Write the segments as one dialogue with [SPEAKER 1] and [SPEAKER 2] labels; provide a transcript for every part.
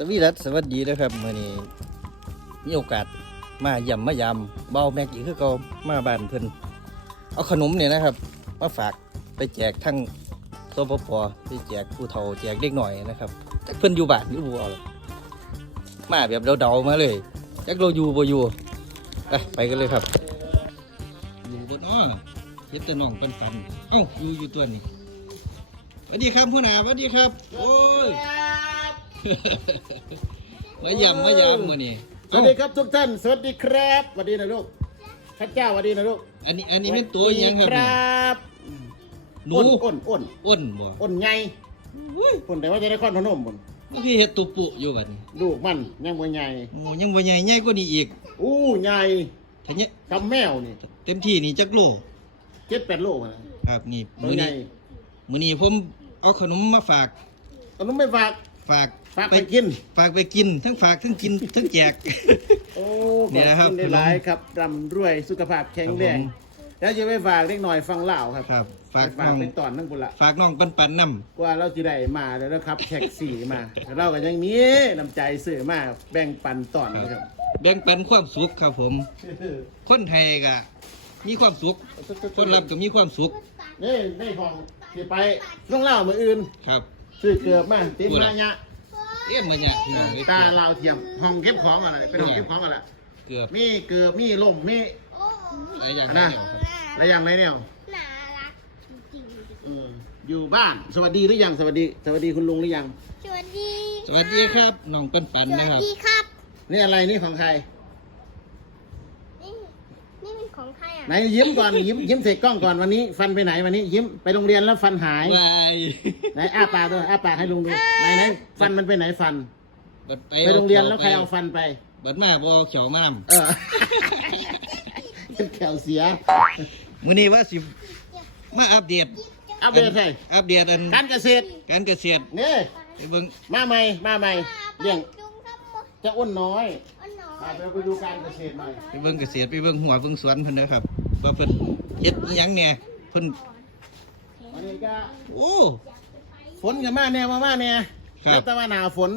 [SPEAKER 1] สวีรัตสวัสดีนะครับมื่อนี้มีโอกาสมาย่ำมายำเบาแม็กอีกคือเก่ามาบ้านเพิ่นเอาขนมเนี่ยนะครับ มาฝากไปแจกทั้งสปปไปแจกผู้เฒ่าแจกเด็กหน่อยนะครับจักเพิ่นอยู่บ้านหรือบ่หรอกมาแบบเดาๆมาเลยจักเราอยู่บ่อยู่ไปไปกันเลยครับ อยู่บนอ้อเฮ็ดแตะน้องปันปันเอ้าอยู่อยู่ตัวนี้สวัสดีครับพ่อหนาสวัสดีครับ โอ้ย มายำมายำมื่อนี้
[SPEAKER 2] สวัสดีครับทุกท่าน สวัสดีครับสวัสดีนะลูกพระเจ้าสวัสดีนะลูก
[SPEAKER 1] อันนี้อันนี้เป็นตัวยังค
[SPEAKER 2] สวัสดีค
[SPEAKER 1] รั
[SPEAKER 2] รับ
[SPEAKER 1] หนู
[SPEAKER 2] อ้นอ้นอ้น
[SPEAKER 1] อ้นบ่
[SPEAKER 2] อ้นใหญ่อ้นแต่ว่าจะได้ข้อนพนมบน
[SPEAKER 1] มันคือเห็ดตุปุอยู่บัดนี้
[SPEAKER 2] ลูกมันยังบ่ใหญ่
[SPEAKER 1] โอ้ยังบ่ใหญ่ใหญ่กว่านี้อีก
[SPEAKER 2] อู้ใหญ่
[SPEAKER 1] ถ้าเนี้ย
[SPEAKER 2] คำแมวนี่
[SPEAKER 1] เต็มที่นี่จักโล
[SPEAKER 2] เจ็ดแปดโลนะครับ
[SPEAKER 1] นี่
[SPEAKER 2] ตัว
[SPEAKER 1] มื้อ
[SPEAKER 2] ใหญ่
[SPEAKER 1] นี้มื้อนี้ผมเอาขนมมาฝาก
[SPEAKER 2] เอานุ่มไม่ฝาก
[SPEAKER 1] ฝาก
[SPEAKER 2] ฝากไปกิน
[SPEAKER 1] ฝากไปกิน ทั้งฝากทั้งกินทั้งแจก
[SPEAKER 2] โอ้
[SPEAKER 1] เนี่ยนะครับ
[SPEAKER 2] ขอณได้หลายครับร่ำรวยสุขภาพแข็งแรง
[SPEAKER 1] ครับผม
[SPEAKER 2] แล้วจะไปฝากเล็กหน่อยฟังเล่าวครับ
[SPEAKER 1] ครับ ฝาก
[SPEAKER 2] ไปฝาก
[SPEAKER 1] น้อง
[SPEAKER 2] เป็นตอนนั่งบุญละ
[SPEAKER 1] ฝากน้องปันปันนำ
[SPEAKER 2] กว่าเราจะได้มาแล้วนะครับแท็กซี่มาเราก็ยังมีน้ำใจสื่อมาแบ่งปันตอนนะครับ
[SPEAKER 1] แบ่งปันความสุขครับผม คนไทยก็มีความสุข คนรับก็มีความสุข
[SPEAKER 2] นี่นี่ของที่ไปต้องเล่ามืออื่น
[SPEAKER 1] ครับ
[SPEAKER 2] ซื้อเกือบมาติดมาเนี่ย
[SPEAKER 1] เอี้ยนมาเนี่ยพี่น้องเอ้ย
[SPEAKER 2] ตาลาวเทียมห้องเก็บของอะไรเป็นห้องเก็บของอะไร
[SPEAKER 1] เกือบ
[SPEAKER 2] มีเกือบมีล่มมี
[SPEAKER 1] อะไรอย่าง
[SPEAKER 2] นะ
[SPEAKER 1] นี้ครับ
[SPEAKER 2] อะไรอย่างไรเนี่ย
[SPEAKER 3] น่ารักจริง
[SPEAKER 2] อืมอยู่บ้านสวัสดีหรือยังสวัสดี สวัสดีคุณลุงหรือยัง
[SPEAKER 3] ๆสวัสดี
[SPEAKER 1] สวัสดีครับน้องปันปัน
[SPEAKER 3] ส
[SPEAKER 1] นะ
[SPEAKER 3] วั
[SPEAKER 1] ครับ
[SPEAKER 3] สดีครับ
[SPEAKER 2] นี่อะไรนี่ของใคร
[SPEAKER 3] นี่นี่เป็นของใครอะ
[SPEAKER 2] ไหนยิ้มก่อนยิ้มยิ้มเสกกล้องก่อนวันนี้ ฟันไปไหนวันนี้ ยิ้มไปโรงเรียนแล้วฟันหาย
[SPEAKER 1] วาย
[SPEAKER 2] ไหนอ้าปากด้วยอ้าปากให้ลุงดูไหนไหนฟันมันไปไหนฟัน
[SPEAKER 1] บัด
[SPEAKER 2] ไปโรงเรียนแล้วใครเอาฟันไป
[SPEAKER 1] บัดมาบอเขียวมาน
[SPEAKER 2] เออเป็นแขวเสียำ
[SPEAKER 1] มื้อนี้ว่าสิมาอัปเดต
[SPEAKER 2] อัปเดตให้
[SPEAKER 1] อัปเดตอัน
[SPEAKER 2] การเกษตร
[SPEAKER 1] การเกษตร
[SPEAKER 2] นี่
[SPEAKER 1] ไปเบิ่ง
[SPEAKER 2] มาใหม่มาใหม่เลี้ยง
[SPEAKER 3] จุงครับหมด
[SPEAKER 2] เจะอ้วนน้อย
[SPEAKER 3] อันหนอ
[SPEAKER 2] พาไปไปดูการเกษตรหน่อย
[SPEAKER 1] ไปเบิ่งเกษตรไปเบิ่งหัวเบิ่งสวนเพิ่นเด้อครับว่าเพิ่นเฮ็ดอิหยังเนี่ยเพิ่น
[SPEAKER 2] วันนี้ก็
[SPEAKER 1] โอ้
[SPEAKER 2] ฝนกันมาแน่มามาแน่
[SPEAKER 1] ครับ
[SPEAKER 2] แล้วแต่ว่าหนาฝน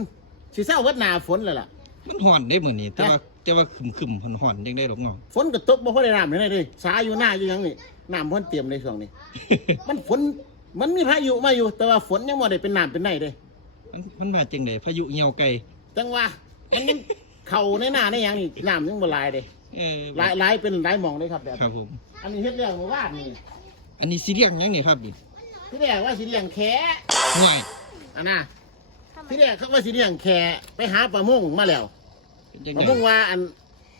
[SPEAKER 2] สิเศร้าวัดหนาฝนเลยล่ะ
[SPEAKER 1] มันห่อนได้มื้อนี้แต่
[SPEAKER 2] ฮะ
[SPEAKER 1] ว่าแต่ว่าคึมๆห่อนๆจังได้หรอกเนาะ
[SPEAKER 2] ฝนก็ตกบ่พอได้น้ำเลยเลยสาอยู่หน้าอยู่หยังนี่น้ำเพิ่นเตรียมในช่วงนี้ มันฝนมันมีพายุมาอยู่ แต่ว่าฝนยังบ่ได้เป็นน้ำเป็นไหนเด้
[SPEAKER 1] มันมันมาจังได๋พายุเหี่ยวไกล
[SPEAKER 2] จังว่ามันยัง เข่าในหน้าในหยังนี่น้ำยังบ่หลายเด้
[SPEAKER 1] เออ
[SPEAKER 2] หลายหลายเป็นหลายหมองเลยครับแบบ
[SPEAKER 1] ครับผม
[SPEAKER 2] อันนี้เฮ็ดเรื่องเมื่อวานนี่
[SPEAKER 1] อันนี้สิเลี้ยงหยังนี่ครับนี่
[SPEAKER 2] ที่แรกว่าสิเลี้ยงแข
[SPEAKER 1] ห่วย
[SPEAKER 2] อันน่ะ
[SPEAKER 3] ทำไม
[SPEAKER 2] ที่แรกเขาว่าสิเลี้ยงแขไปหาปลาม่งมาแล้ว
[SPEAKER 1] เป็นจัง
[SPEAKER 2] ปลา
[SPEAKER 1] ได๋
[SPEAKER 2] ม่งว่าอัน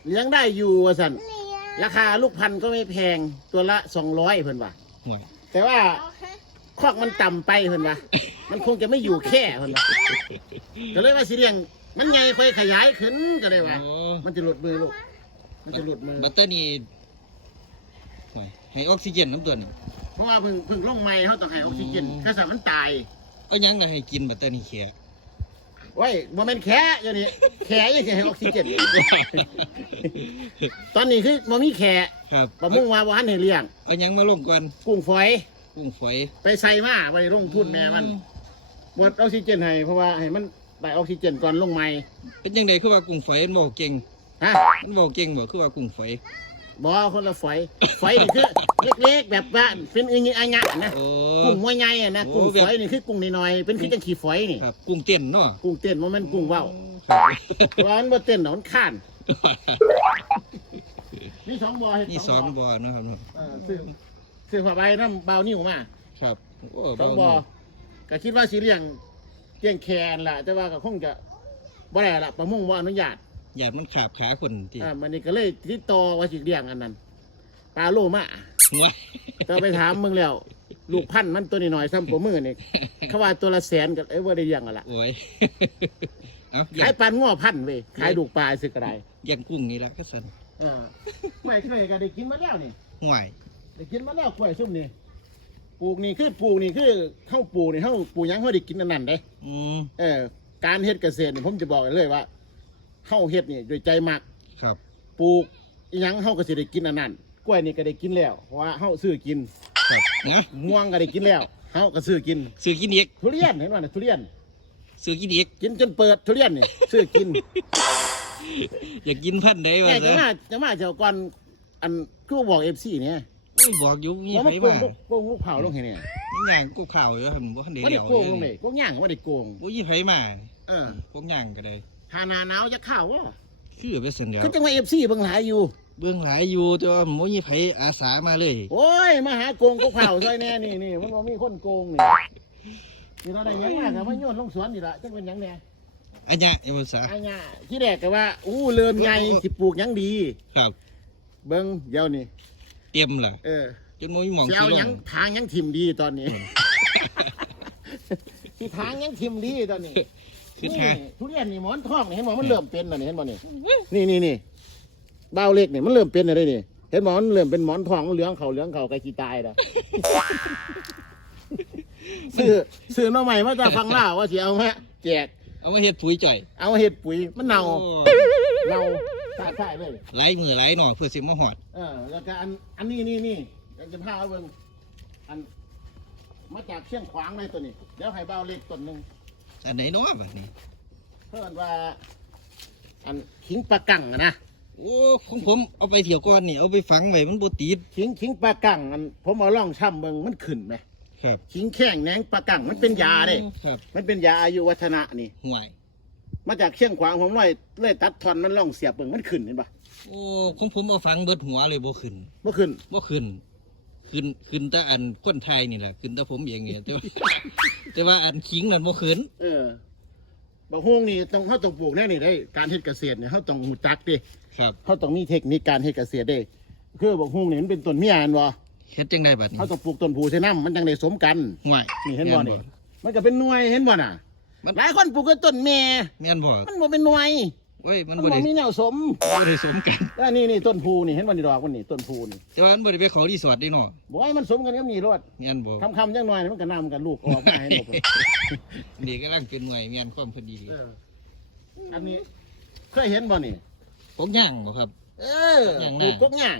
[SPEAKER 2] เลี้ยงได้อยู่ว่าซั่น
[SPEAKER 3] เลี้ยง
[SPEAKER 2] ราคาลูกพันธุ์ก็ไม่แพงตัวละ200เพิ่นว่า
[SPEAKER 1] ห่วย
[SPEAKER 2] แต่ว่า
[SPEAKER 3] เอาฮะ
[SPEAKER 2] คอกมันต่ำไปเพิ่นว่ามันคงจะไม่อยู่แค่เพิ่นว่าก็เลยว่าสิเลี้ยง มันใหญ่ค่อยขยายขึ้นก็เลยว่า
[SPEAKER 1] โอ้
[SPEAKER 2] มันจะหลุดมือลูก มันจะหลุดมือ
[SPEAKER 1] บัตเตอร์นี่ห่วยให้ออกซิเจนน้ำตัวนี่
[SPEAKER 2] เพราะว่าเพึ่งเพึ่งลงไม้เขาต้องให้ออกซิเจน
[SPEAKER 1] อืม
[SPEAKER 2] ก็สั่มันตาย
[SPEAKER 1] เอาหยังล่ะให้กินบัตเตอร์นี่แค่
[SPEAKER 2] ไว้โมเมนแค่อย่างนี้แค่ยังจะให้ออกซิเจน ตอนนี้คือมันมีแค่
[SPEAKER 1] ครับ
[SPEAKER 2] ปลามุ่งว่าว่าหันให้เลี้ยง
[SPEAKER 1] เอาหยังมาลงก่อน
[SPEAKER 2] กุ้งฝอย
[SPEAKER 1] กุ้งฝอย
[SPEAKER 2] ไปใส่มาไปลงทุนแม่มันบดออกซิเจนให้เพราะว่าให้มัน ได้ออกซิเจนก่อนลงไม้
[SPEAKER 1] เป็นยังไงคือว่ากุ้งฝอยมันบอกเก่ง
[SPEAKER 2] ฮะ
[SPEAKER 1] มันบอกเก่งบอกคือว่ากุ้งฝอย
[SPEAKER 2] บอคนละฝอย ฝอยนี่คือเล็กๆแบบว่าเป็นอึงอังยะนะ
[SPEAKER 1] โอ้
[SPEAKER 2] กุ้งมวยไงอะนะ
[SPEAKER 1] โอ้
[SPEAKER 2] กุ้ง
[SPEAKER 1] แบบ
[SPEAKER 2] ฝอยนี่คือกุ้งน้อยๆเป็นคือจังขี้ฝอยนี่
[SPEAKER 1] ครับกุ้งเต้นเนาะ
[SPEAKER 2] กุ้งเต้นมันเป็นกุ้งว่าว
[SPEAKER 1] ครับ
[SPEAKER 2] เพราะว่ามันบ่เต้นหรอกมันข้านนี่สองบ่อเฮ็ด
[SPEAKER 1] นี่ส
[SPEAKER 2] ส
[SPEAKER 1] อ
[SPEAKER 2] อง
[SPEAKER 1] น
[SPEAKER 2] บ่อ
[SPEAKER 1] บ่อนะครับ
[SPEAKER 2] เออซื้อซื้อผ้าใบน้ำเบานิ่วมา
[SPEAKER 1] ครับโอ้
[SPEAKER 2] สองบ่อก็คิดว่าสิเลี้ยง เลี้ยงแคนล่ะ แต่ว่าก็คงจะบ่ได้ละประมงบ่อนุญาต
[SPEAKER 1] หยาดมันขาบขาคนที่
[SPEAKER 2] อ่ามันนี่ก็เลยติดต่อว่าสิเลี้ยงอันนั้นปลาโลมา
[SPEAKER 1] ว้า
[SPEAKER 2] แต่ไปถามมึงแล้ว ลูกพันธุ์มันตัวน้อยๆซ้ำปมือนี่เขาว่าตัวละแสนก็เอ้ยบ่ได้เลี้ยงอะล่ะ
[SPEAKER 1] โอ้ยเอาอ
[SPEAKER 2] ขาย
[SPEAKER 1] ย่าง
[SPEAKER 2] ปลาง้อพันธุ์เว้ยขายลูกปลาสิกระได
[SPEAKER 1] อย่างกุ้งนี่ละก็สัน
[SPEAKER 2] อ่าไม่เคยก็ได้กินมาแล้วนี่
[SPEAKER 1] ห่วย
[SPEAKER 2] ได้กินมาแล้วกล้วยส้มนี่ ปลูกนี่คือปลูกนี่คือเข้าปลูกนี่เข้าปลูกหยังเขาได้กินอันนั้นเด้
[SPEAKER 1] อืม
[SPEAKER 2] เออการเฮ็ดเกษตรนี่ผมจะบอกเลยว่าเข้าเฮ็ดนี่โดวยใจมัก
[SPEAKER 1] ครับ
[SPEAKER 2] ปลูกอิหยังเข้าก็สิได้กินอันนั้นกล้วยนี่ก็ได้กินแล้วเพราะว่าเข้าซื้อกิน
[SPEAKER 1] ครับนะ
[SPEAKER 2] ม่วงก็ได้กินแล้วเข้าก็ซื้อกิน
[SPEAKER 1] ซื้อกินอีก
[SPEAKER 2] ทุเรียนเห็นว่าน่ะทุเรียน
[SPEAKER 1] ซื้อกินอีก
[SPEAKER 2] กินจนเปิดทุเรียนนี่ ซื้อกิน
[SPEAKER 1] อยากกินพันธุ์ใด
[SPEAKER 2] แม่
[SPEAKER 1] วะ
[SPEAKER 2] จะ
[SPEAKER 1] ซะ
[SPEAKER 2] มาจะมาเจ้าก่อนอันคือบอกเอฟซีเนี่ย
[SPEAKER 1] อุ้ยบอกอยู่มี
[SPEAKER 2] ว่า
[SPEAKER 1] ไผ
[SPEAKER 2] มันโกง
[SPEAKER 1] มา
[SPEAKER 2] โกงลูกเผาลงให้เนี่ย
[SPEAKER 1] นี่ย่างกูข่าวอยู่ครับบ่ทันได้
[SPEAKER 2] ว่า
[SPEAKER 1] เดี
[SPEAKER 2] ได้
[SPEAKER 1] ยว
[SPEAKER 2] โกงลงเลยโกงย่างว่าได้โกง
[SPEAKER 1] บ่ยี่ไผมา
[SPEAKER 2] เออ
[SPEAKER 1] พวกย่างก็ได้
[SPEAKER 2] หาหนาหนาวจะข้าวว่า
[SPEAKER 1] คือไปสัญญา
[SPEAKER 2] คือจังว่าเอฟซีเบิ่งหลายอยู่
[SPEAKER 1] เบื้องหลายอยู่แต่ว่าบ่ยี่ไผอาสามาเลย
[SPEAKER 2] โอ้ยมาหาโกงกูเผาซอยแน่นี่นี่มันว่ามีคนโกงนี่นี่เราได้หยังมากครับว่าโยนลงสวนนี่ละจังเป็นหยังแน่
[SPEAKER 1] อันเนี้ยเอวสา
[SPEAKER 2] ไอ้เนี่ยที่แรกก็ว่าอู้เลินไงสิปลูกหยังดี
[SPEAKER 1] ครับ
[SPEAKER 2] เบิ่งเดี๋ยวนี้
[SPEAKER 1] เตรียมล่ะ
[SPEAKER 2] เออ
[SPEAKER 1] จนบ่มีหม่อง
[SPEAKER 2] สิ
[SPEAKER 1] สิ
[SPEAKER 2] เอา
[SPEAKER 1] ล
[SPEAKER 2] หยัง
[SPEAKER 1] ง
[SPEAKER 2] ทางหยังทิมดีตอนนี้ที่ทางหยังทิมดีตอนนี้
[SPEAKER 1] คือ
[SPEAKER 2] นี่
[SPEAKER 1] ทาง
[SPEAKER 2] ทุเรียนนี่หมอนทองนี่เห็นบ่มันเริ่มเป็นแล้วนี่เห็นบ่นี่นี่นี่นี่เบ้าเล็กนี่มันเริ่มเป็นแล้วได้นี่เห็นบ่มันเริ่มเป็นหมอนทองเหลืองเขาเหลืองเขาไก่ขี้ตายแล้วซื้อซื้อมาใหม่มาจากฟังล่าวว่าสิเอามาแจก
[SPEAKER 1] เอามาเฮ็ดปุ๋ยจ่อย
[SPEAKER 2] เอามาเห็ดปุ๋ยมันเน่า
[SPEAKER 1] โอ้
[SPEAKER 2] เน่า ตายตายเลย
[SPEAKER 1] หลายมือหลายหน่อเพื่อสิมาหอด
[SPEAKER 2] เออ แล้วก็อันอันนี้นี่นี่เดี๋ยวจะพาเอาเบิ่งอัน มาจากเชียงขวางเลยตัวนี้ เดี๋ยวให้เบ้าเล็กต้นหนึ่ง
[SPEAKER 1] อันไหนเนาะบัดนี้
[SPEAKER 2] เพื่อนว่า อันขิงปลากังอะนะ
[SPEAKER 1] โอ้ของผมเอาไปเที่ยวก่อนนี่เอาไปฝังไว้มันบ่ติด
[SPEAKER 2] ขิงขิงปลากังอันผมเอาล่องช่ำเบิ่งมันขึ้นไหม
[SPEAKER 1] ครับ
[SPEAKER 2] ขิงแข้งแหนงปลากังมันเป็นยาเด้
[SPEAKER 1] ครับ
[SPEAKER 2] มันเป็นยาอายุวัฒนะนี่
[SPEAKER 1] ห่วย
[SPEAKER 2] มาจากเชียงขวางผมเลยเลยตัดทอนมันล่องเสียบเบิ่งมันขึ้นเห็นปะ
[SPEAKER 1] โอ้ของผมเอาฝังเบิดหัวเลยบ่ขึ้น
[SPEAKER 2] เมื่อขึ้น
[SPEAKER 1] บ่ขึ้นขึ้นขึ้นแต่อันคนไทยนี่แหละขึ้นแต่ผมเองเนี่ยแต่ว่าแต่ว่าอันขิงนั่นบ่ขึ้น
[SPEAKER 2] เออบ่ฮวงนี่ต้องเขาต้องปลูกแน่นี่ได้ การเฮ็ดเกษตรเนี่ยเขาต้องหูจักดิ
[SPEAKER 1] ครับ
[SPEAKER 2] เขาต้องมีเทคนิคการเฮ็ดเกษตรเด้คือบอกฮวงนี่มันเป็นต้นเมียอันบ่
[SPEAKER 1] เฮ็ดจังไดบัดนี้
[SPEAKER 2] เขาต้องปลูกต้นผูใส่น้ำมันจังได้สมกัน
[SPEAKER 1] ห่วย
[SPEAKER 2] นี่เห็นบ่นี่มันก็เป็นหน่วยเห็นบ่น่ะ
[SPEAKER 1] มัน
[SPEAKER 2] หลายคนปลูกกับต้นแม่
[SPEAKER 1] แม่นบ่
[SPEAKER 2] มันบ่เป็นหน่วย
[SPEAKER 1] เว้ยมัน
[SPEAKER 2] มัน
[SPEAKER 1] บ่
[SPEAKER 2] บ่
[SPEAKER 1] ได้
[SPEAKER 2] มีแนวสม
[SPEAKER 1] บ่ได้สมกัน
[SPEAKER 2] แล้วนี่นี่ต้นผูนี่เห็นบ่นี่ดอกมันนี่ต้นผูนี่
[SPEAKER 1] แต่ว่ามันบ่ได้ไปขอรีสอร์ทได้เนาะ
[SPEAKER 2] บ่ให้มันสมกันก็มีรอด
[SPEAKER 1] แม่นบ่
[SPEAKER 2] คำๆจังหน่อยมันก็น้ำกันลูกออกมาให้หมด
[SPEAKER 1] นี่กำลังเป็นหน่วยแม่นความพอดี
[SPEAKER 2] เอออันนี้เคยเห็นบ่นี่
[SPEAKER 1] พวกย่างบ่ครับ
[SPEAKER 2] เออ
[SPEAKER 1] อย่าง
[SPEAKER 2] ป
[SPEAKER 1] น่ะ
[SPEAKER 2] ลูกกกย่าง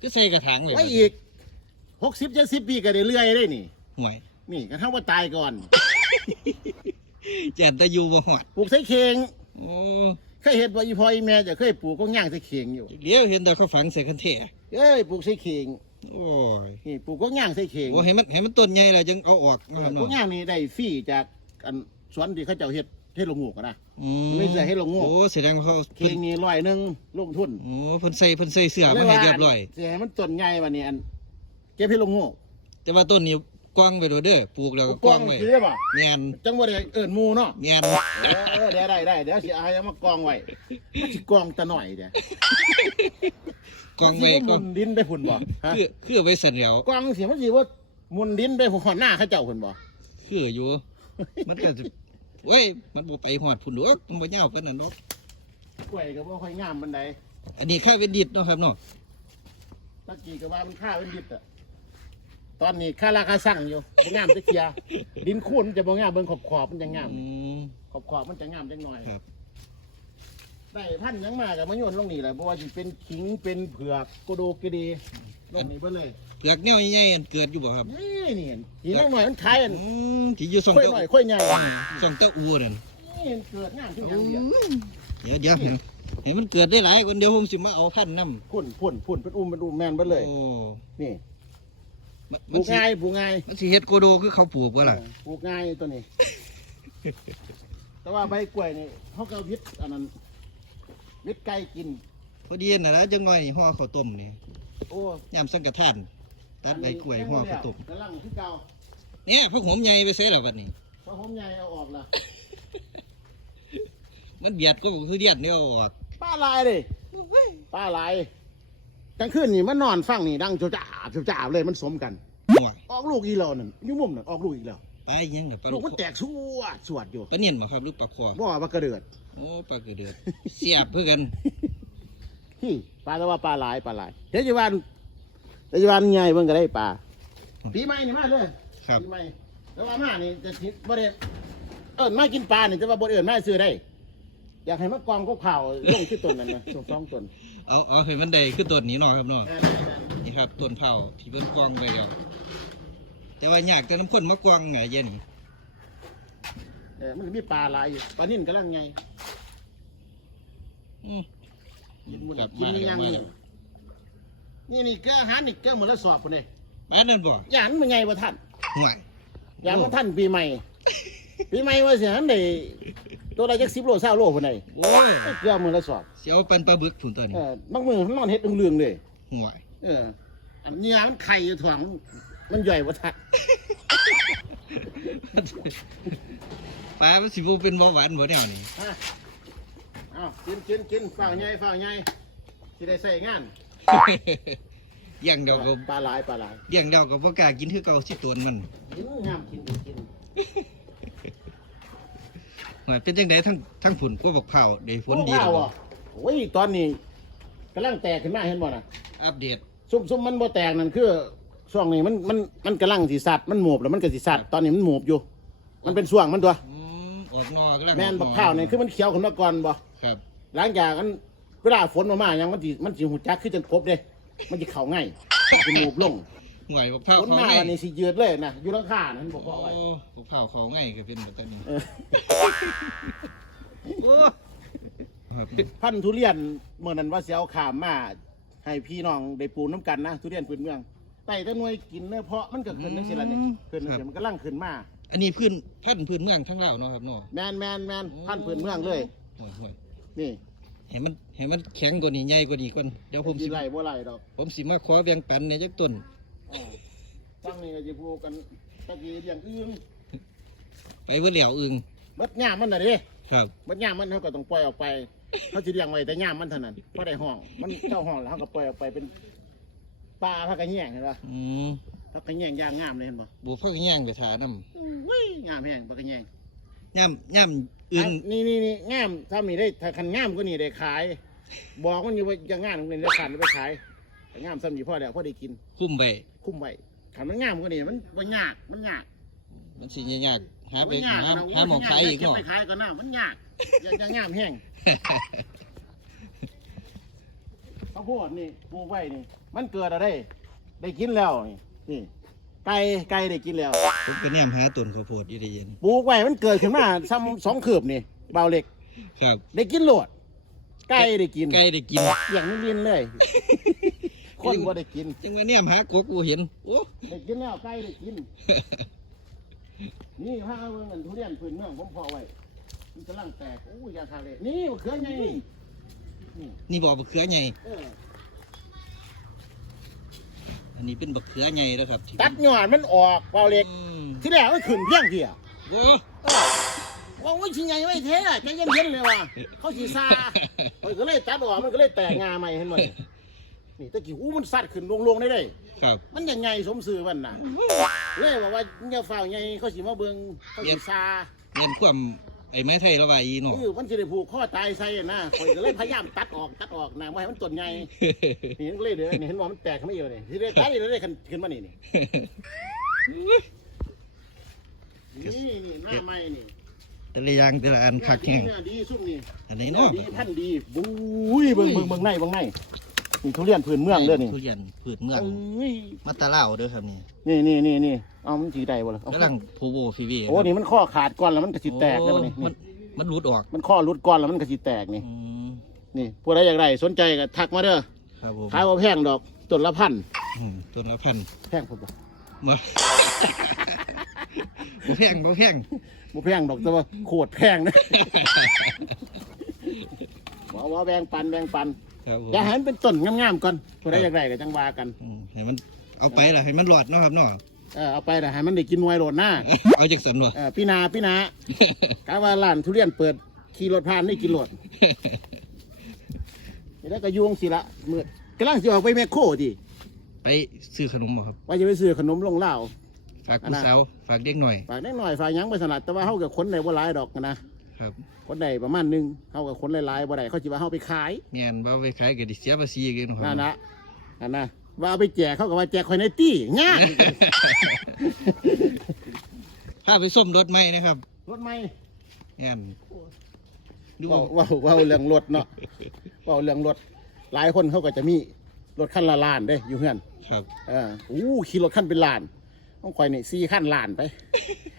[SPEAKER 1] คือใส่กระถางเลย
[SPEAKER 2] ไว้อีกหกสิบเจ็ดสิบปีก็ได้เลื่อยได้นี่
[SPEAKER 1] ห่วย
[SPEAKER 2] นี่กระทั่งว่าตายก่อน
[SPEAKER 1] แจ่นแต่อยู่บ่ฮอด
[SPEAKER 2] ปลูกใส่เข่ง
[SPEAKER 1] โอ้
[SPEAKER 2] เคยเห็นว่าอีพ่ออีแม่จะเคยปลูกกกย่างใส่เข่งอยู่
[SPEAKER 1] เดี๋ยวเห็นแต่เขาฝังใส่คันเท
[SPEAKER 2] เอ้ยปลูกใส่เข่ง
[SPEAKER 1] โอ้ย
[SPEAKER 2] นี่ปลูกกกย่างใส่เข่ง
[SPEAKER 1] โอ้ให้มันให้มันต้นใหญ่แล้วจังเอาออก
[SPEAKER 2] เอ
[SPEAKER 1] นะ
[SPEAKER 2] อ
[SPEAKER 1] ครับ
[SPEAKER 2] ก
[SPEAKER 1] เนาะ
[SPEAKER 2] กย่างนี่ได้ฟรีจากอันสวนที่เขาเจ้าเฮ็ดเฮ็ดลงงูกอะนะ
[SPEAKER 1] อื
[SPEAKER 2] ไม่ใส่ให้ลงโง่
[SPEAKER 1] โอ้แสดงว่าเขา
[SPEAKER 2] เข่
[SPEAKER 1] เพิ่น
[SPEAKER 2] งนี่ร้อยหนึ่งลงทุน
[SPEAKER 1] โอ้เพิ่นใส่เพิ่นใส่เสื้อมาให้เรียบร้อย
[SPEAKER 2] เสียให้มันต้นใหญ่วันนี้อันเก็บให้ลงโง่
[SPEAKER 1] แต่ว่าต้นนี้ กว้างไปโดดเด้อปลูกแล้วก็
[SPEAKER 2] ก
[SPEAKER 1] ก
[SPEAKER 2] ว้า
[SPEAKER 1] ว้างงไว้
[SPEAKER 2] คือได้ป่ะ
[SPEAKER 1] แม่น
[SPEAKER 2] จังบ่ได้เอิ้นหมู่เนาะ
[SPEAKER 1] แม่น
[SPEAKER 2] เออเออเดี๋ยวได้ได้เดี๋ยวสิเอาให้มากองไว้มันสิกองตะหน่อยเดี๋ยว
[SPEAKER 1] กองไว้
[SPEAKER 2] มันสิ
[SPEAKER 1] ก็
[SPEAKER 2] บ่หมุนดินไปพุ่นบ่ฮะ
[SPEAKER 1] คือคือเอาไว้สั่นแล้ว
[SPEAKER 2] กองสิมันสิว่าหมุนดินไปพุ่นหน้าเขาเจ้าพุ่นบ่
[SPEAKER 1] คืออยู่ มันก็จะเว้ยมันบ่ไปฮอดพุ่นดอกมันบ่ยาวปานนั้นดอก
[SPEAKER 2] กล้วยก็บ่ค่อยงามปานใด
[SPEAKER 1] อันนี้ค่าเวนดิตเนาะครับเนาะ
[SPEAKER 2] ตะกี้ก็ว่ามันค่าเป็นดิบอะ ตอนนี้ค่าราคาสั่งอยู่บ่งามจักเทียดินคูนมันจะบ่งามเบิ่งขอบขอบๆมันจะงาม
[SPEAKER 1] อืม
[SPEAKER 2] ขอบขอบๆมันจะงามจักหน่อย
[SPEAKER 1] ครับ
[SPEAKER 2] ได้พันธุ์หยังมาก็มาโยนลงนี่แหละบ่ว่าสิเป็นขิงเป็นเผือกโกโดกระเดีลงนี่เบิดเลย
[SPEAKER 1] เปลือกแนวใหญ่ๆอันเกิดอยู่บ่ครับ
[SPEAKER 2] นี่นี่เห็นหินน้อยมันคล้ายอัน
[SPEAKER 1] อืมที่อยู่ส่อง
[SPEAKER 2] ค่อย
[SPEAKER 1] เต้า
[SPEAKER 2] หน่อยค่อยใหญ่
[SPEAKER 1] ส่องเต้าอูนั่น
[SPEAKER 2] นี่เกิดงามที่ยังเดียว
[SPEAKER 1] เดี๋ยวเดี๋ยวเห็นมันเกิดได้หลายคนเดี๋ยวผมสิมาเอาพันธุ์นำ
[SPEAKER 2] พุ่นพุ่นพุ่นเป็นอุ้มเป็นอุ้มแม่นเบิดเลย
[SPEAKER 1] โอ้
[SPEAKER 2] นี่
[SPEAKER 1] มัน
[SPEAKER 2] ป
[SPEAKER 1] มั
[SPEAKER 2] ลู
[SPEAKER 1] น
[SPEAKER 2] ก
[SPEAKER 1] สิ
[SPEAKER 2] ง่ายปลูกง่าย
[SPEAKER 1] มันสิเฮ็ดโกโดคือเขาปลูกบ่ล่ะ
[SPEAKER 2] เออปลูกง่ายตัวนี้ แต่ว่าใบกล้วยนี่เขาก็เอาวิทย์อันนั้นวิทย์ไก่กิน
[SPEAKER 1] พอดีน่ะนะจังหน่อยนี่ห่อข้าวต้มนี่
[SPEAKER 2] โอ้
[SPEAKER 1] ยามสังกทาน ตัดใบกล้วยห่อข้าวต้ม
[SPEAKER 2] กำลังที่เก่า
[SPEAKER 1] เนี่ยข้าวหอมใหญ่ไปเสียแล้วบัดนี้
[SPEAKER 2] พอหอมใหญ่เอาออกละ
[SPEAKER 1] มันเบียดก็คือเดียดเนี่ยเอาออก
[SPEAKER 2] ป้าลายเลยป้าลาย กลางคืนนี่มันนอนฟังนี่ดังโจจ้าโจจ้าเลยมันสมกัน
[SPEAKER 1] หัว
[SPEAKER 2] ออกลูกอีแล้วนั่นอยุ่มุมนั่นออกลูกอีกแล้ว
[SPEAKER 1] ไปยังเนี่ยปลา
[SPEAKER 2] ลู
[SPEAKER 1] ลู
[SPEAKER 2] ก
[SPEAKER 1] ก
[SPEAKER 2] มันแตกสวดสวดอยู่
[SPEAKER 1] ปลาเนียนบ่ครับหรือปลาคอ
[SPEAKER 2] บ่ว่ากระเดือด
[SPEAKER 1] โอ้ปลากระเดือดเสียบเพื่อกัน
[SPEAKER 2] ฮิปลาแต่ว่าปลาหลายปลาหลายเดี๋ยวจะวันเดี๋ยวจะวันใหญ่เบิ่งก็ได้ปลาปีใหม่นี่มาเลย
[SPEAKER 1] ครับ
[SPEAKER 2] ปีใหม่แต่ว่ามานี่จะคิดบ่ได้เอิ้นมากินปลานี่แต่ว่าบ่ได้เอิ้นมาซื้อได้ อยากให้มากองก็ข่าวลงที่ต้นนั่นนะสองสองต้น
[SPEAKER 1] เอาเอาให้มันได้คือต้นนี้เนาะครับเนาะ
[SPEAKER 2] อ่าได้ได้
[SPEAKER 1] นี่ครับต้นเผาที่เพิ่นกองไว้แล้วแต่ว่ายากแต่น้ำข้นมากวางไงเย็น
[SPEAKER 2] เออมันก็มีปลาหลายอยู่ปลานิ่นกำลังไง
[SPEAKER 1] อืม
[SPEAKER 2] กินหมด
[SPEAKER 1] กลับ
[SPEAKER 2] กิน
[SPEAKER 1] มา
[SPEAKER 2] นี่ยัง
[SPEAKER 1] มา
[SPEAKER 2] นี่นี่นี่เกลืออาหารนี่เกลือหมดละสอบคนเลย
[SPEAKER 1] บ้านนั่นบ่
[SPEAKER 2] อย่างนั้นเป็นไงบ่ท่าน
[SPEAKER 1] ห่วย
[SPEAKER 2] อย่างว่าท่านปีใหม่ปีใหม่ว่าเสียหันได้ ตัวใดจักสิบโลเศร้าโลคนไหน
[SPEAKER 1] โอ้ย
[SPEAKER 2] เกลือมือละสอบ
[SPEAKER 1] เสียวปันปลาบึกถุนตัว
[SPEAKER 2] เอ
[SPEAKER 1] นี้
[SPEAKER 2] อบางมือมันนอนเฮ็ดเรื่องๆเลย
[SPEAKER 1] ห่วย
[SPEAKER 2] เอออันเนี้ยมันไข่อยู่ถ่วงมันใหญ่บ่ทัน
[SPEAKER 1] ปลามันสิบ่เป็นเบาหวานบ่แนวนี้
[SPEAKER 2] ฮะเอากินกินกินฝ่าใหญ่ฝ่าใหญ่ที่ได้ใส่งาน
[SPEAKER 1] อย่างเดียวก็
[SPEAKER 2] ปลาหลายปลาหลาย
[SPEAKER 1] อย่างเดียวก็บ่กล้ากินคือเก่าสิตัวมัน
[SPEAKER 2] กินงามกินกินกิน
[SPEAKER 1] ห่วยเป็นจังไดทั้งทั้งผุนก็บักเผาวได้ผลดี
[SPEAKER 2] แล้
[SPEAKER 1] แล้ววบ่
[SPEAKER 2] โอ้ยตอนนี้กำลังแตกขึ้นมาเห็นบ่น่ะ
[SPEAKER 1] อัปเดต
[SPEAKER 2] ซุ่มซุ่มมันบ่แตกนั่นคือช่วงนี้มันมันมันกำลังสิสัตว์มันหมูบแล้วมันก็สิสัตว์ตอนนี้มันหมูบอยู่ มันเป็นช่วงมันตัว
[SPEAKER 1] อืมออกนอกกำลัง
[SPEAKER 2] แม่นบักข้าวนี่คือมันเขียวขึ้นมาก่อนบ่
[SPEAKER 1] ครับ
[SPEAKER 2] หลังจากนั้นเวลาฝนมามายังมันสิมันสิหูจักคือจังกบเด้ มันสิเข้าง่ายมันสิหมูบลง
[SPEAKER 1] ห่วยบักเผาว
[SPEAKER 2] ฝน
[SPEAKER 1] เขา
[SPEAKER 2] มา
[SPEAKER 1] ไง
[SPEAKER 2] วันนี้สิยืดเลยนะอยู่ข้างข้านั่นบ่พอ
[SPEAKER 1] โอ้
[SPEAKER 2] ไว้
[SPEAKER 1] บักเผาวเขาไงก็เป็นแบบนี้
[SPEAKER 2] เออ
[SPEAKER 1] โอ้ครับ
[SPEAKER 2] พันธุ์ทุเรียนเมื่อนั้นว่าสิเอาขามมาให้พี่น้องได้ปลูกน้ำกันนะทุเรียนพื้นเมืองไต่แต่หน่วยกินเนื้อเพาะมันก็ขึ้นจังซี่ล่ะนี่ขึ้นจังซี่มันก็ลังขึ้นมา
[SPEAKER 1] อันนี้พื้นพันธุ์พื้นเมืองทั้งลาวเนาะครับเนาะ
[SPEAKER 2] แมนแมนแมนพันธุ์พื้นเมืองเลย
[SPEAKER 1] ห่วยห่วย
[SPEAKER 2] นี่
[SPEAKER 1] ให้มันให้มันแข็งกว่านี้ใหญ่กว่านี้ก่อนเดี๋ยวผม
[SPEAKER 2] สิ
[SPEAKER 1] สิ
[SPEAKER 2] ไรบ่ไรดอก
[SPEAKER 1] ผมสิมาขอแบ่งปันในจักต้น
[SPEAKER 2] เออ ตั้งนี่ก็จะพูดกันตะกี้อย่างอื่น
[SPEAKER 1] ไปเบิ่เหลียวอึง
[SPEAKER 2] บัดย่ามมันน่ะเดิ
[SPEAKER 1] ครับ
[SPEAKER 2] บัดย่ามมันเขาก็ต้องปล่อยออกไปเขาสิเลี้ยงไว้แต่ย่ามมันเท่านั้นพอได้ห้อง มันเจ้าห้องแล้วเขาก็ปล่อยออกไปเป็นปลาพักกระแยงเห็นปะ
[SPEAKER 1] อืม
[SPEAKER 2] พักกระแยงย่างงามเลยเห็นปะ
[SPEAKER 1] บุพักย่างไปทาน้
[SPEAKER 2] เว้ยงามแห้งพักกระแยงำ
[SPEAKER 1] ย่ำย่ำอึง
[SPEAKER 2] นี่นี่นี่งามถ้ามีได้ถ้าคันงามก็นี่ได้ขาย บอกมันอยู่ว่าจะงามมันได้ขันไปขายแต่งามซ้ำอยู่พ่อแล้วพ่อได้กิน
[SPEAKER 1] คุ้มไป
[SPEAKER 2] คุ้มไว้ขันมันงามก็นี่มันบ่ยากมันยาก
[SPEAKER 1] มันสิยากๆหาไป
[SPEAKER 2] มันยาก
[SPEAKER 1] หา
[SPEAKER 2] นะ
[SPEAKER 1] หาหมองขายอีก
[SPEAKER 2] เก็บ
[SPEAKER 1] เนาะ
[SPEAKER 2] ไปขายก่อนนะมันยากอย่าอย่างงามแห้งข้าวโพดนี่ปลูกไว้นี่ มันเกิดอะไรได้กินแล้วนี่นี่ไก่ไก่ได้กินแล้ว
[SPEAKER 1] ผมก็แนมหาต้นข้าวโพดอยู่ได้เย็น
[SPEAKER 2] ปลูกไว้มันเกิดขึ้นมาซ้ำสองคืบนี่เบาเหล็ก
[SPEAKER 1] ครับ
[SPEAKER 2] ได้กินโหลดไก่ได้กิน
[SPEAKER 1] ไก่ได้กิน
[SPEAKER 2] อย่างนี้ลินเลย คนบ่ได้กิน
[SPEAKER 1] จังไว้แนมหากกกูเห็น โอ้
[SPEAKER 2] ได้กินแล้วไก่ได้กิน นี่พาเบิ่งอันทุเรียนพื้นเมืองผมพอไว้มันกำลังแตก โอ้ยยาคาเลยนี่มะเขือไงนี่นี่
[SPEAKER 1] นี่บอกบักเขือใหญ่
[SPEAKER 2] เออ
[SPEAKER 1] อันนี้เป็นบักเขือใหญ่แล้วครับที่
[SPEAKER 2] ตัดหยอดมันออกเบาเหล็ก
[SPEAKER 1] อืม
[SPEAKER 2] ที่แรกมันขึ้นเพียงเดียว
[SPEAKER 1] โอ้
[SPEAKER 2] เออว่าว่าชิงไงไว้เท่ใจเย็นๆเลยว่ะเขาสีซามันก็เลยตัดออกมันก็เลยแตกงาใหม่เห็นไหม นี่ตะกี้อู้มันสัดขึ้นลงๆได้เลย
[SPEAKER 1] ครับ
[SPEAKER 2] มันยังไงสมสื่อมันน่ะเลยบอกว่าอย่าฝ่าไงเขาสิมาเบิ่งเขาสิซา
[SPEAKER 1] เรียนความไอ้ไม้ไทยละว่าอีเนาะ
[SPEAKER 2] เออมันจะได้ผูกข้อตายใส่นะข่อยก็เลยพยายามตัดออกตัดออกนะว่าให้มันต้นใหญ่นี่มันก็เลยเด้อนี่เห็นว่ามันแตกขึ้นมาเยอะนี่ที่ได้ตัดนี่ได้ขึ้นขึ้นมานี่นี่นี่นี่หน้าไม้นี่
[SPEAKER 1] แต่ละอย่างแต่ละอันคักแห้ง
[SPEAKER 2] เนื้อดีซุ่มนี่
[SPEAKER 1] อันไหนเนาะ
[SPEAKER 2] ดีพันธุ์ดีบุ้ยเบิ่งเบิ่งเบิ่งในเบิ่งใน นี่ทุเรียนพื้นเมืองเด้อนี่
[SPEAKER 1] ทุเรียนพืชเมือง
[SPEAKER 2] เอ้ย
[SPEAKER 1] มาตาเล่าวเด้อครับนี่
[SPEAKER 2] นี่นี่นี่นี่เอามันสีใดบ่ล่ะเอา
[SPEAKER 1] กำลังโพโวฟีวี
[SPEAKER 2] โอ้นี่มันข้อขาดก่อนแล้วมันก็สิแตกแล้วนี่
[SPEAKER 1] โอ้มันมันรุดออก
[SPEAKER 2] มันข้อรุดก่อนแล้วมันก็สิแตกนี่
[SPEAKER 1] อืม
[SPEAKER 2] นี่ผู้ใดอยากได้สนใจก็ทักมาเด้อ
[SPEAKER 1] ครับผม
[SPEAKER 2] ขายว่าแพงดอกต้นละพัน
[SPEAKER 1] อืมต้นละพัน
[SPEAKER 2] แพงผมบ่
[SPEAKER 1] มาบ่แพงบ่แพง
[SPEAKER 2] บ่แพงดอกแต่ว่าโคตรแพงนะว่าว่าแบ่งปันแบ่งปัน
[SPEAKER 1] ครับผม
[SPEAKER 2] อย่าให้มันเป็นต้นงามๆก่อนผู้ใดอยากได้ก็จังว่ากัน
[SPEAKER 1] อืมให้มันเอาไปล่ะให้มันหลอดเนาะครับเนาะ
[SPEAKER 2] เออเอาไปแต่ให้มันได้กินหน่วยโหลดหน้า
[SPEAKER 1] เอาจากสันวะ
[SPEAKER 2] เออพี่นาพี่นากาว่าร้านทุเรียนเปิดขี่รถผ่านนี่กินโหลดนี่ได้วก็ยวงสิละมืดกำลังสิออกไปแมคโครดิ
[SPEAKER 1] ไปซื้อขนมบ่ครับ
[SPEAKER 2] ว่าจะไปซื้อขนมลงเหล้า
[SPEAKER 1] ฝาก
[SPEAKER 2] อัน
[SPEAKER 1] ผู้
[SPEAKER 2] น่ะ
[SPEAKER 1] สาวฝากเด็กหน่อย
[SPEAKER 2] ฝากได้หน่อยฝากหยังไปสนัดแต่ว่าเฮากับคนได้บ่หลายดอกนะ ครับคนได้ประมาณหนึงเฮากับคนหลายๆบ่ได้เขาสิว่าเฮาไปขาย
[SPEAKER 1] แม่นว่าไปขายก็ดิเสียภาษีอีกันครั
[SPEAKER 2] นั่
[SPEAKER 1] บ
[SPEAKER 2] นนะนั่นนะว่าเอาไปแจกเขาก็ว่าแจกคอยในตี้ง่าย
[SPEAKER 1] พาไปส้มรถไหมนะครับ
[SPEAKER 2] รถไหม
[SPEAKER 1] แม่นดู
[SPEAKER 2] เว้าเว้าเว้าเรื่องรถเนาะเว้าเรื่องรถหลายคนเขาก็จะมีรถคันละล้านเด้อยู่เฮือน
[SPEAKER 1] ครับ
[SPEAKER 2] เอออู้ขี่รถคันเป็นล้าน ต้องคอยนี่สี่ขั้นล้านไป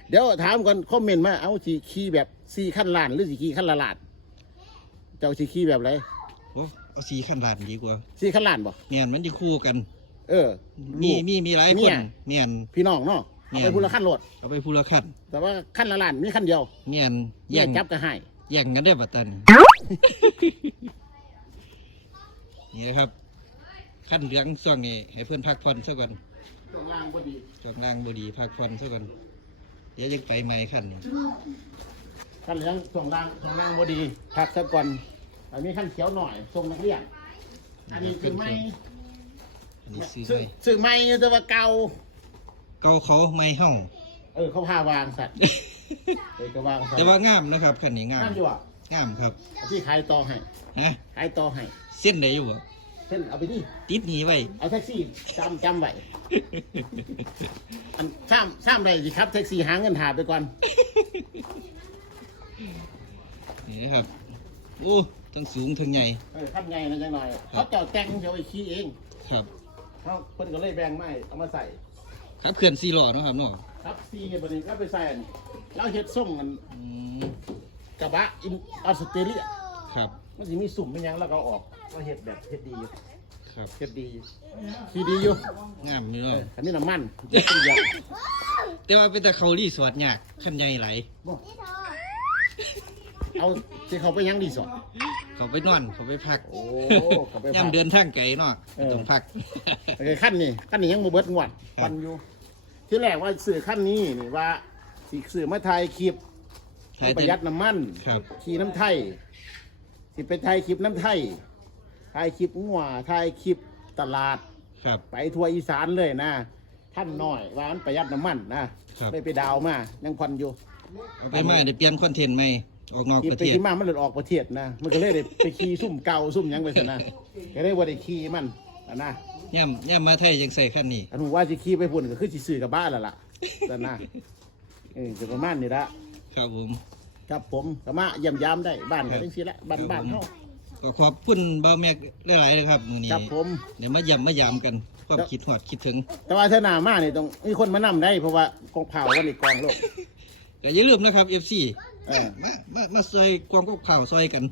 [SPEAKER 2] เดี๋ยวถามก่อนคอมเมนต์มา เอาสีขี่แบบสี่ขั้นล้าน หรือสีขี่ขั้นละล้าน เจ้าสีขี่แบบไร
[SPEAKER 1] โอ้เอาสีขั้นลานดีกว่า
[SPEAKER 2] สี่ขั้นล้านบ่
[SPEAKER 1] เนี่ยมันจะคู่กัน
[SPEAKER 2] เออ
[SPEAKER 1] มี
[SPEAKER 2] ลูก
[SPEAKER 1] มีมีหลาย
[SPEAKER 2] เนี่
[SPEAKER 1] คน
[SPEAKER 2] ย
[SPEAKER 1] เนี่ย
[SPEAKER 2] พี่น้องเนาะเอาไป
[SPEAKER 1] เนี่ย
[SPEAKER 2] พูละขั้นโหลด
[SPEAKER 1] เอาไปผู้ละขั้น
[SPEAKER 2] แต่ว่าขั้นละล้านมีขั้นเดียว
[SPEAKER 1] เนี่ย
[SPEAKER 2] แย
[SPEAKER 1] แย่
[SPEAKER 2] ก
[SPEAKER 1] ง
[SPEAKER 2] จับก็ให้
[SPEAKER 1] แย่งกันได้บัดตันนี่นะครับ ขั้นเหลืองช่วงนี้ให้เพื่อนพักผ่อนซะก่อน
[SPEAKER 2] ตรงล่างพอดี
[SPEAKER 1] ช่วงล่างบดีพักผ่อนซะก่อนเดี๋ยวยังไปใหม่ขั้นนี้
[SPEAKER 2] ขั้นเหลืองตรงล่างตรงล่างพอดีพักสักก่อนอันนี้ขั้นเขียวหน่อยทรงนักเรียนอันนี้คือไม่
[SPEAKER 1] อันนี้ซื้อ
[SPEAKER 2] ซื้อ
[SPEAKER 1] ไว้
[SPEAKER 2] ซื้อไม่แต่ว่าเก่า
[SPEAKER 1] เกาเขาไม่เห่า
[SPEAKER 2] เออเขาพาวางสัตว์เออก็วางสัตว์
[SPEAKER 1] แต่ว่างามนะครับขั้นนี้งาม
[SPEAKER 2] นั่นอยู่อะ
[SPEAKER 1] งามครับ
[SPEAKER 2] เอาที่ขายต่อให้
[SPEAKER 1] ฮะ
[SPEAKER 2] ขายต่อให้
[SPEAKER 1] เส้นไหนอยู่บ่
[SPEAKER 2] เช่นเอาไปดิ
[SPEAKER 1] ติดหนีไว้
[SPEAKER 2] เอาแท็กซี่จำจำไว้อันซ้ำซ้ำได้สิครับแท็กซี่หาเงินหาไปก่อน
[SPEAKER 1] นี่นะครับ โอ้ทั้งสูงทั้งใหญ่
[SPEAKER 2] เออทำไงนะจังหน่อยเขาเจ้าแต่งเดี๋ยวไอ้ขี้เอง
[SPEAKER 1] ครับ
[SPEAKER 2] เขาเพิ่นก็เลยแบ่งไม้เอามาใส่
[SPEAKER 1] ครับเขื่อนซีหล่อเนาะครับเนาะ
[SPEAKER 2] ครับซีเนี่ยบัดนี้ก็ไปใส่อันแล้วเฮ็ดส่งกัน
[SPEAKER 1] อืม
[SPEAKER 2] กระบะอินออสเตรเลีย
[SPEAKER 1] ครับ
[SPEAKER 2] มันสิมีสุ่มเป็นหยังแล้วก็เอาออก ก็เฮ็ดแบบเฮ็ดดีอยู่
[SPEAKER 1] ครับ
[SPEAKER 2] เฮ็ดดีอยู่ขี้ดีอยู่
[SPEAKER 1] งามอยู่
[SPEAKER 2] เอ
[SPEAKER 1] เนาะ
[SPEAKER 2] ออันนี้น้ำมันเฮ็ดดีอยู่
[SPEAKER 1] แต่ว่าเป็นแต่เขารีสอร์ทยากขั้นใหญ่ไหลาย
[SPEAKER 3] นี่เธอ
[SPEAKER 2] เอาที่เขาไปยังดีสอด
[SPEAKER 1] เขาไปนอนเขาไปพัก
[SPEAKER 2] โอ้เขาไปพัก
[SPEAKER 1] ย่ำเดินทางไกลเนาะ
[SPEAKER 2] เออ
[SPEAKER 1] ต้องพัก
[SPEAKER 2] โอเคขั้นนี้ขั้นนี้ยังบ่เบิดงวด
[SPEAKER 1] ครับ
[SPEAKER 2] วันอยู่ ที่แรกว่าสื่อขั้นนี้นี่ว่าสิสื่อมาไทยคลิป
[SPEAKER 1] ถ่าย
[SPEAKER 2] ประหยัดน้ำมัน
[SPEAKER 1] ครับ
[SPEAKER 2] ขี่น้ำไทยสิไปไทยคลิปน้ำไทย ไทยคลิปงัวไทยคลิปตลาด
[SPEAKER 1] ครับ
[SPEAKER 2] ไปทัวร์อีสานเลยนะ ท่านน้อยว่ามันประหยัดน้ำมันนะครับได้ไปดาวมายังควันอยู่
[SPEAKER 1] เอาไปมาเดี๋ยวเปลี่ยนคอนเทนต์ใหม่ออกนอก
[SPEAKER 2] ขี่
[SPEAKER 1] ประ
[SPEAKER 2] ไป
[SPEAKER 1] เทศ
[SPEAKER 2] ขี่มามันหลุดออกประเทศนะ มันก็เลยได้ไปขี่ซุ่มเก่าซุ่มหยังไปซะนะก็เลยว่าได้ขี่มันอะนะ
[SPEAKER 1] ย่ำย่ำมาไทยยังใส่ขั้นนี้
[SPEAKER 2] อันผมว่าสิขี่ไปพุ่นก็คือสิซื้อกับบ้านแล้วล่ะแต่นะเออจะประมาณนี้ละ
[SPEAKER 1] ครับผม
[SPEAKER 2] ครับผมก็มาเยี่ยมยามได้บ้าน
[SPEAKER 1] ครั
[SPEAKER 2] กับนจังซี่ละบ้าน
[SPEAKER 1] ครับ
[SPEAKER 2] บ้าน
[SPEAKER 1] ผม
[SPEAKER 2] เฮา
[SPEAKER 1] ก็ขอบคุณเบาแม็กหลายๆนะครับมื้อนี้
[SPEAKER 2] ครับผม
[SPEAKER 1] เดี๋ยวมาย่ำมายามกันความคิดหอดคิดถึง
[SPEAKER 2] แต่ว่าถ้าหน้ามานี่ต้องมีคนมานํได้เพราะว่ากองเผากันอีกกองโลก
[SPEAKER 1] ก็อย่าลืมนะครับ FC
[SPEAKER 2] เออ
[SPEAKER 1] มามามาซอยความกับข่าวซอยกัน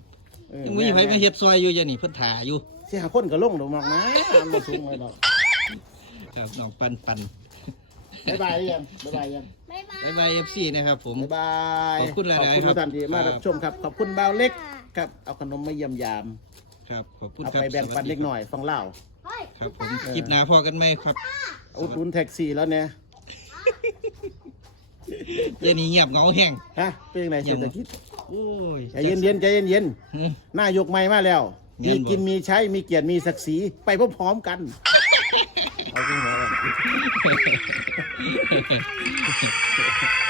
[SPEAKER 2] เออ
[SPEAKER 1] ยังมีไผมาเฮ็ดซอยอยู่อย่านี่เพิ่นถ่าอยู่
[SPEAKER 2] สิหาคนก็ลงดอกมอกนะมันบ่สูงเลยดอก
[SPEAKER 1] ครับน้องปันปัน
[SPEAKER 2] บ๊ายบายยังบ๊ายบายยัง
[SPEAKER 3] บ๊ายบาย
[SPEAKER 1] บ๊ายบาย FC นะครับผม
[SPEAKER 2] บ๊ายบาย
[SPEAKER 1] ขอบคุณหลายๆ
[SPEAKER 2] ขอบคุณ
[SPEAKER 1] ครับ
[SPEAKER 2] ทุกท่านที่มารับชมครับ ขอบคุณบ่าวเล็ก ครับ เอาขนมมาเยี่ยมยาม
[SPEAKER 1] ครับขอบคุณ
[SPEAKER 2] เอา
[SPEAKER 1] ครับ
[SPEAKER 2] ไปแบ่งปัน
[SPEAKER 1] สวัสดี
[SPEAKER 2] เล็กหน่อยฟังเล่า
[SPEAKER 3] เฮ้ย
[SPEAKER 1] ครับผมคลิปหน้าพอกันไหมครับ
[SPEAKER 2] อุดหนุนแท็กซี่แล้วเนี่ย
[SPEAKER 1] เดี๋ยวนี้เงียบเหงาแห้ง
[SPEAKER 2] ฮะ เป็นยังไงเศรษฐกิจ
[SPEAKER 1] โอ้ย
[SPEAKER 2] ใจเย็นๆใจเย็น
[SPEAKER 1] ๆ
[SPEAKER 2] ๆนายกใหม่มาแล้ว
[SPEAKER 1] เงีย
[SPEAKER 2] มี
[SPEAKER 1] บบ่
[SPEAKER 2] กินมีใช้ มีเกียรติ มีศักดิ์ศรี ไปพร้อมๆกัน เอาขึ้นหัวก่อน